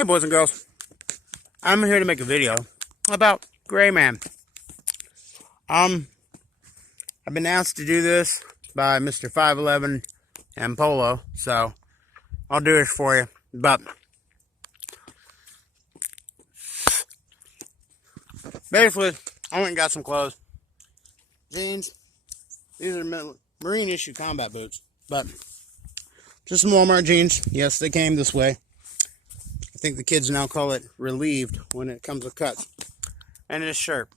Hey boys and girls, I'm here to make a video about greymen. I've been asked to do this by Mr. 511 and Polo, so I'll do it for you. But basically, I went and got some clothes, jeans. These are marine issue combat boots, but just some Walmart jeans. Yes, they came this way. I think the kids now call it relieved when it comes with cuts. And this shirt.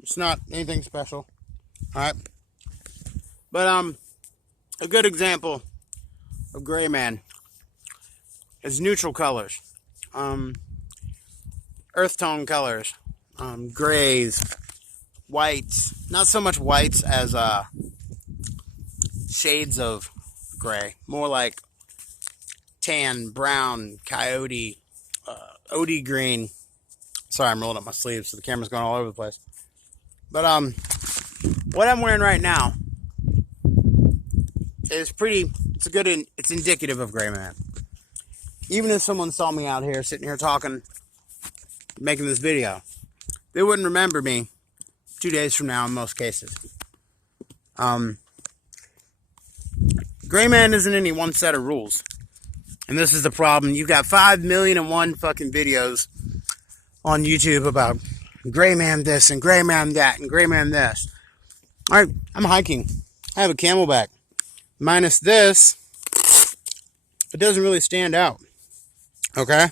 It's not anything special. Alright. But a good example of gray man is neutral colors. Earth tone colors. Grays. Whites. Not so much whites as shades of gray. More like tan, brown, coyote, OD green. Sorry, I'm rolling up my sleeves, so the camera's going all over the place. But what I'm wearing right now is it's indicative of gray man. Even if someone saw me out here, sitting here talking, making this video, they wouldn't remember me 2 days from now in most cases. Gray man isn't any one set of rules. And this is the problem. You've got 5,000,001 fucking videos on YouTube about gray man this and gray man that and gray man this. Alright, I'm hiking. I have a camelback. Minus this, it doesn't really stand out. Okay?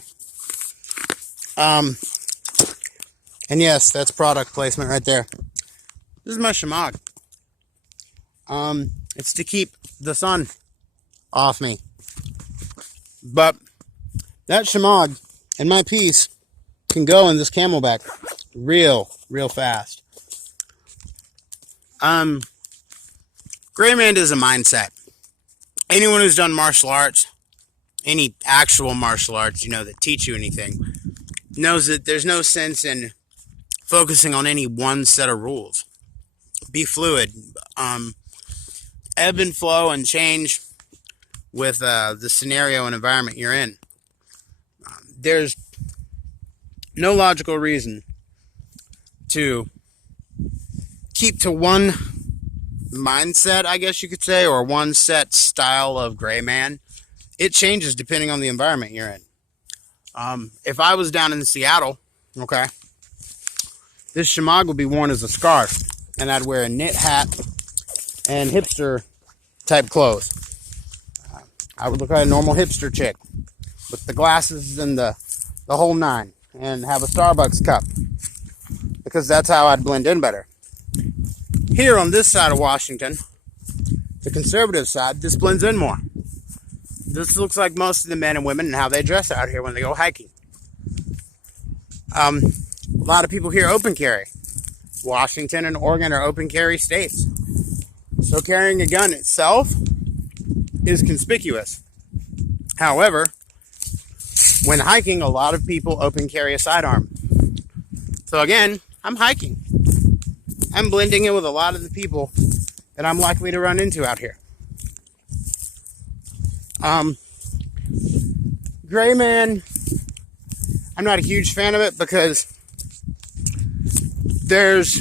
And yes, that's product placement right there. This is my shamag. It's to keep the sun off me. But that shamag and my piece can go in this camelback real fast. Gray man is a mindset. Anyone who's done martial arts, any actual martial arts, that teach you anything, knows that there's no sense in focusing on any one set of rules. Be fluid. Ebb and flow and change with the scenario and environment you're in. There's no logical reason to keep to one mindset, I guess you could say, or one set style of gray man. It changes depending on the environment you're in. If I was down in Seattle, okay, this shamag would be worn as a scarf, and I'd wear a knit hat and hipster type clothes. I would look like a normal hipster chick with the glasses and the whole nine, and have a Starbucks cup, because that's how I'd blend in better. Here on this side of Washington, the conservative side, this blends in more. This looks like most of the men and women and how they dress out here when they go hiking. A lot of people here open carry. Washington and Oregon are open carry states. So carrying a gun itself is conspicuous. However, when hiking, a lot of people open carry a sidearm. So again, I'm hiking. I'm blending in with a lot of the people that I'm likely to run into out here. Gray man, I'm not a huge fan of it because there's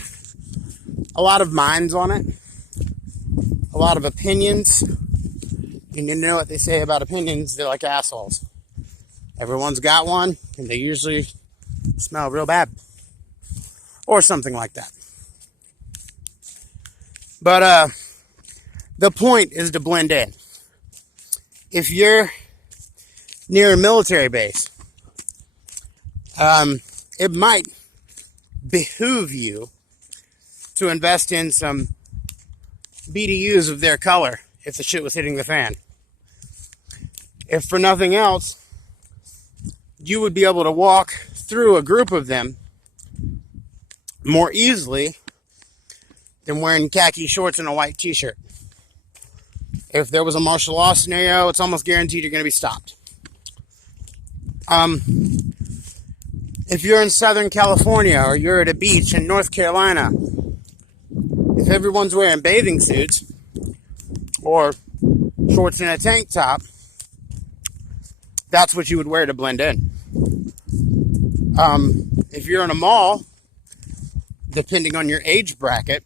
a lot of minds on it, a lot of opinions. And you know what they say about opinions, they're like assholes. Everyone's got one, and they usually smell real bad. Or something like that. But the point is to blend in. If you're near a military base, it might behoove you to invest in some BDUs of their color if the shit was hitting the fan. If for nothing else, you would be able to walk through a group of them more easily than wearing khaki shorts and a white t-shirt. If there was a martial law scenario, it's almost guaranteed you're going to be stopped. If you're in Southern California or you're at a beach in North Carolina, if everyone's wearing bathing suits or shorts and a tank top, that's what you would wear to blend in. If you're in a mall, depending on your age bracket,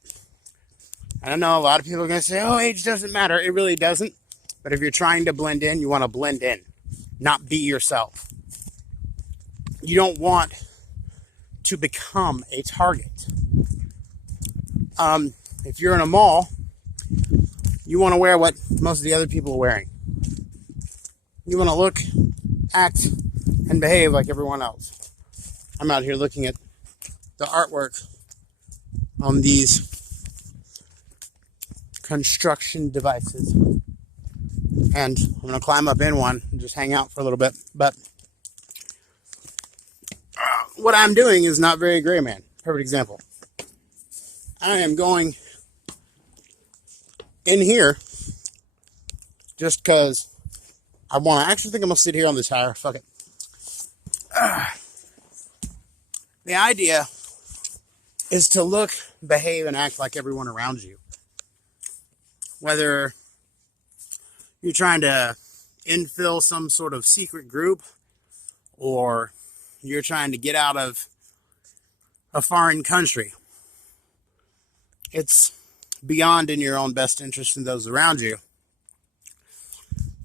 I don't know, a lot of people are going to say, oh, age doesn't matter. It really doesn't. But if you're trying to blend in, you want to blend in, not be yourself. You don't want to become a target. If you're in a mall, you want to wear what most of the other people are wearing. You want to look, act, and behave like everyone else. I'm out here looking at the artwork on these construction devices. And I'm going to climb up in one and just hang out for a little bit. But what I'm doing is not very gray man. Perfect example. I am going in here just because I want to. I actually think I'm going to sit here on the tire. Fuck it. The idea is to look, behave, and act like everyone around you. Whether you're trying to infill some sort of secret group or you're trying to get out of a foreign country. It's beyond in your own best interest and those around you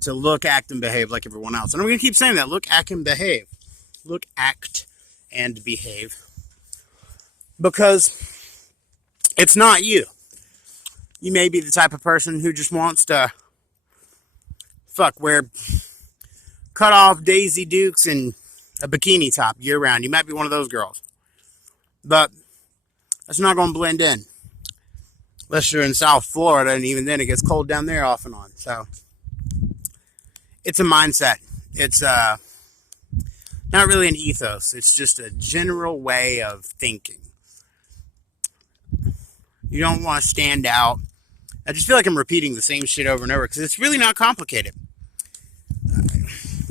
to look, act, and behave like everyone else. And I'm going to keep saying that. Look, act, and behave. Look, act, and behave. Because it's not you. You may be the type of person who just wants to wear cut off Daisy Dukes and a bikini top year round. You might be one of those girls. But that's not going to blend in. Unless you're in South Florida, and even then it gets cold down there off and on. So it's a mindset. It's not really an ethos. It's just a general way of thinking. You don't want to stand out. I just feel like I'm repeating the same shit over and over because it's really not complicated.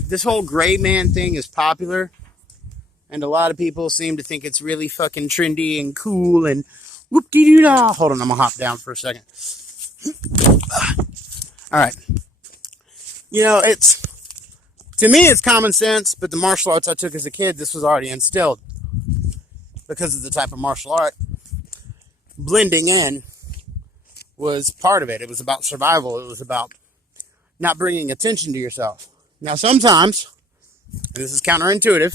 This whole gray man thing is popular, and a lot of people seem to think it's really fucking trendy and cool and whoop-de-doo-dah. Hold on, I'm gonna hop down for a second. All right. You know, to me, it's common sense, but the martial arts I took as a kid, this was already instilled because of the type of martial art. Blending in was part of it. It was about survival. It was about not bringing attention to yourself. Now, sometimes, and this is counterintuitive,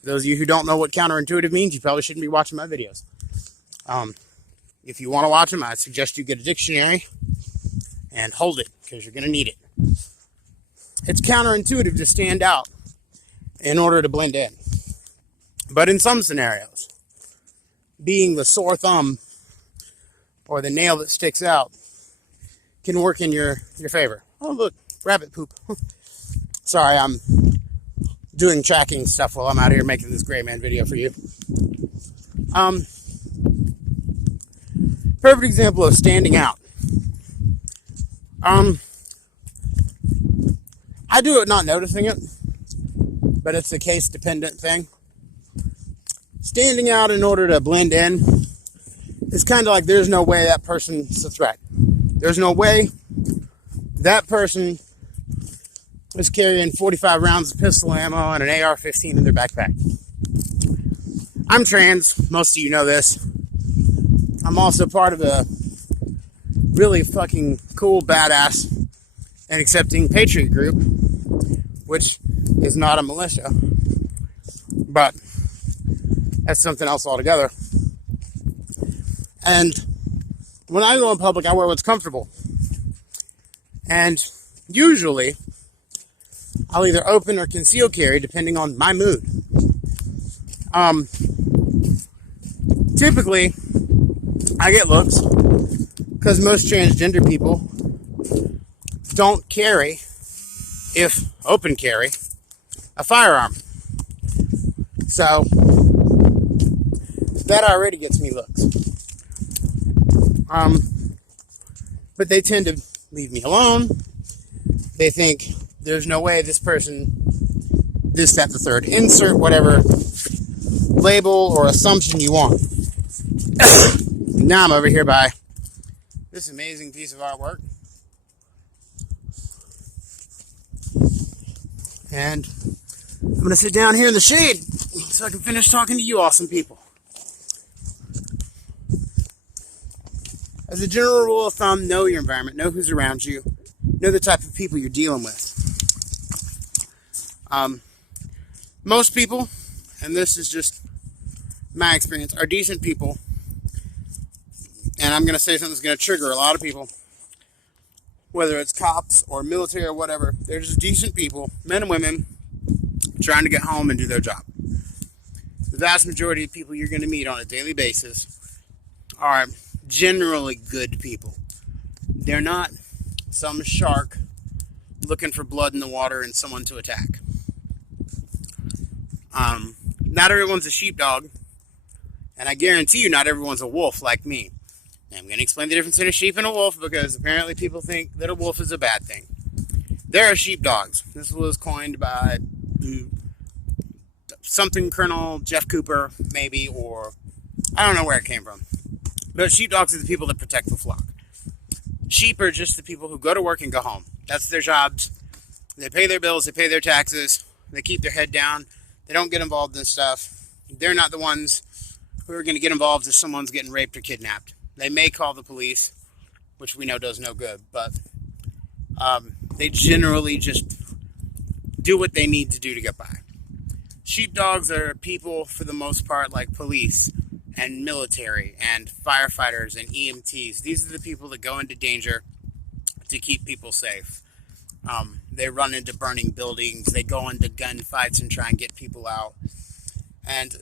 for those of you who don't know what counterintuitive means, you probably shouldn't be watching my videos. If you want to watch them, I suggest you get a dictionary and hold it, because you're going to need it. It's counterintuitive to stand out in order to blend in. But in some scenarios, being the sore thumb or the nail that sticks out can work in your favor. Oh, look, rabbit poop. Sorry, I'm doing tracking stuff while I'm out here making this gray man video for you. Perfect example of standing out. I do it not noticing it, but it's a case-dependent thing. Standing out in order to blend in is kind of like there's no way that person's a threat. There's no way that person is carrying 45 rounds of pistol ammo and an AR-15 in their backpack. I'm trans. Most of you know this. I'm also part of a really fucking cool, badass, and accepting patriot group, which is not a militia. But that's something else altogether. And when I go in public, I wear what's comfortable. And usually, I'll either open or conceal carry depending on my mood. Typically, I get looks because most transgender people don't carry, if open carry, a firearm. So, that already gets me looks. But they tend to leave me alone. They think there's no way this person, this, that, the third. Insert whatever label or assumption you want. Now I'm over here by this amazing piece of artwork. And I'm going to sit down here in the shade so I can finish talking to you awesome people. As a general rule of thumb, know your environment, know who's around you, know the type of people you're dealing with. Most people, and this is just my experience, are decent people. And I'm going to say something that's going to trigger a lot of people, whether it's cops or military or whatever. They're just decent people, men and women, trying to get home and do their job. The vast majority of people you're going to meet on a daily basis are generally good people. They're not some shark looking for blood in the water and someone to attack. Not everyone's a sheepdog, and I guarantee you not everyone's a wolf like me. I'm going to explain the difference between a sheep and a wolf because apparently people think that a wolf is a bad thing. There are sheepdogs. This was coined by something Colonel Jeff Cooper, maybe, or I don't know where it came from. But sheepdogs are the people that protect the flock. Sheep are just the people who go to work and go home. That's their jobs. They pay their bills, they pay their taxes, they keep their head down. They don't get involved in stuff. They're not the ones who are going to get involved if someone's getting raped or kidnapped. They may call the police, which we know does no good, but they generally just do what they need to do to get by. Sheepdogs are people, for the most part, like police and military and firefighters and EMTs. These are the people that go into danger to keep people safe. They run into burning buildings. They go into gunfights and try and get people out. And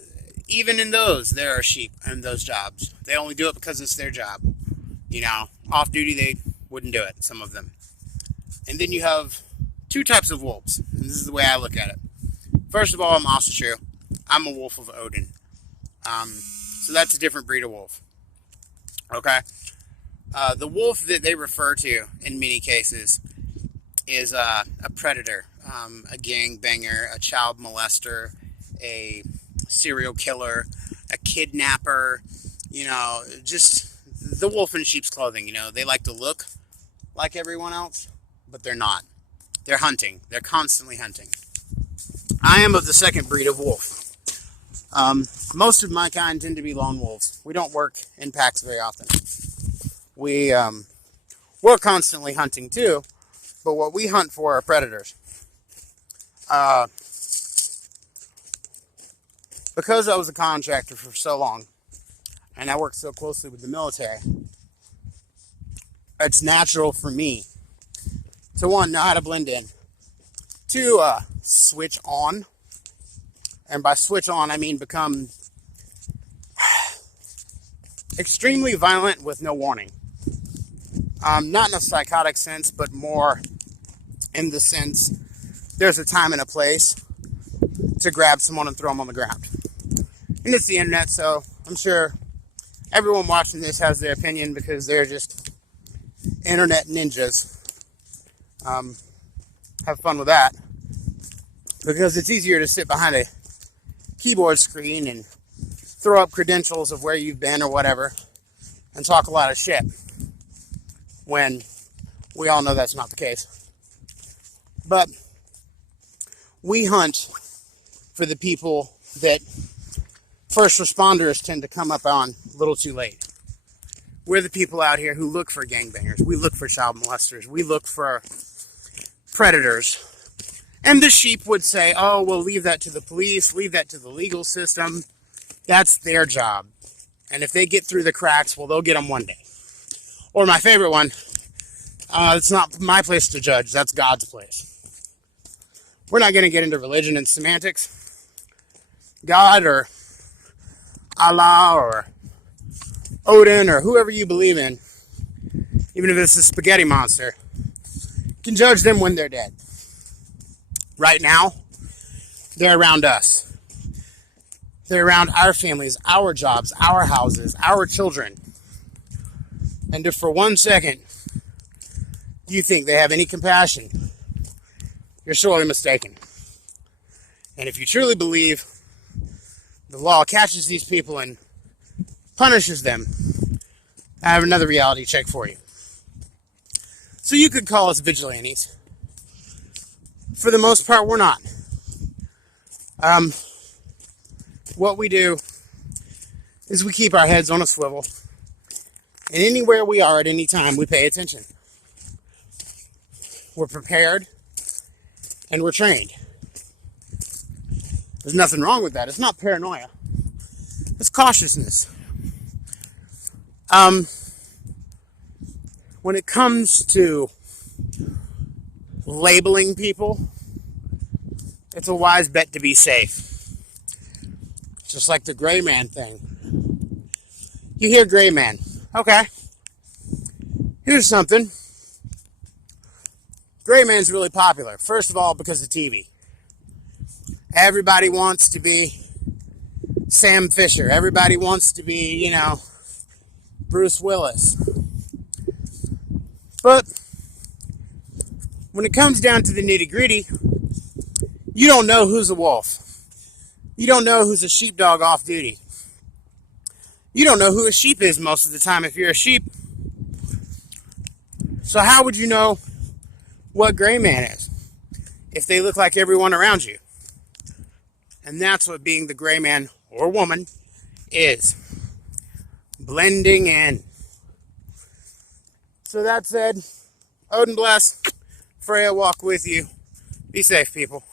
even in those, there are sheep in those jobs. They only do it because it's their job. You know, off duty, they wouldn't do it, some of them. And then you have two types of wolves. And this is the way I look at it. First of all, I'm also true. I'm a wolf of Odin. So that's a different breed of wolf. Okay? The wolf that they refer to in many cases is a predator, a gangbanger, a child molester, a serial killer, a kidnapper, you know, just the wolf in sheep's clothing. You know, they like to look like everyone else, but they're not. They're hunting. They're constantly hunting. I am of the second breed of wolf. Most of my kind tend to be lone wolves. We don't work in packs very often. We're constantly hunting too, but what we hunt for are predators. Because I was a contractor for so long, and I worked so closely with the military, it's natural for me to, one, know how to blend in, two, switch on, and by switch on, I mean become extremely violent with no warning. Not in a psychotic sense, but more in the sense there's a time and a place to grab someone and throw them on the ground. And it's the internet, so I'm sure everyone watching this has their opinion because they're just internet ninjas. Have fun with that. Because it's easier to sit behind a keyboard screen and throw up credentials of where you've been or whatever and talk a lot of shit when we all know that's not the case. But we hunt for the people that first responders tend to come up on a little too late. We're the people out here who look for gangbangers. We look for child molesters. We look for predators. And the sheep would say, oh, well, leave that to the police, leave that to the legal system. That's their job. And if they get through the cracks, well, they'll get them one day. Or my favorite one, it's not my place to judge, that's God's place. We're not going to get into religion and semantics. God or Allah or Odin or whoever you believe in, even if it's a spaghetti monster, can judge them when they're dead. Right now, they're around us. They're around our families, our jobs, our houses, our children. And if for 1 second you think they have any compassion, you're sorely mistaken. And if you truly believe the law catches these people and punishes them, I have another reality check for you. So you could call us vigilantes. For the most part, we're not. what we do is we keep our heads on a swivel. And anywhere we are at any time, we pay attention. We're prepared and we're trained. There's nothing wrong with that. It's not paranoia. It's cautiousness. When it comes to labeling people, it's a wise bet to be safe. Just like the gray man thing. You hear gray man. Okay. Here's something. Gray man's really popular. First of all, because of TV. Everybody wants to be Sam Fisher. Everybody wants to be, Bruce Willis. But when it comes down to the nitty-gritty, you don't know who's a wolf. You don't know who's a sheepdog off duty. You don't know who a sheep is most of the time if you're a sheep. So how would you know what gray man is if they look like everyone around you? And that's what being the gray man or woman is. Blending in. So that said, Odin bless. Freya walk with you. Be safe, people.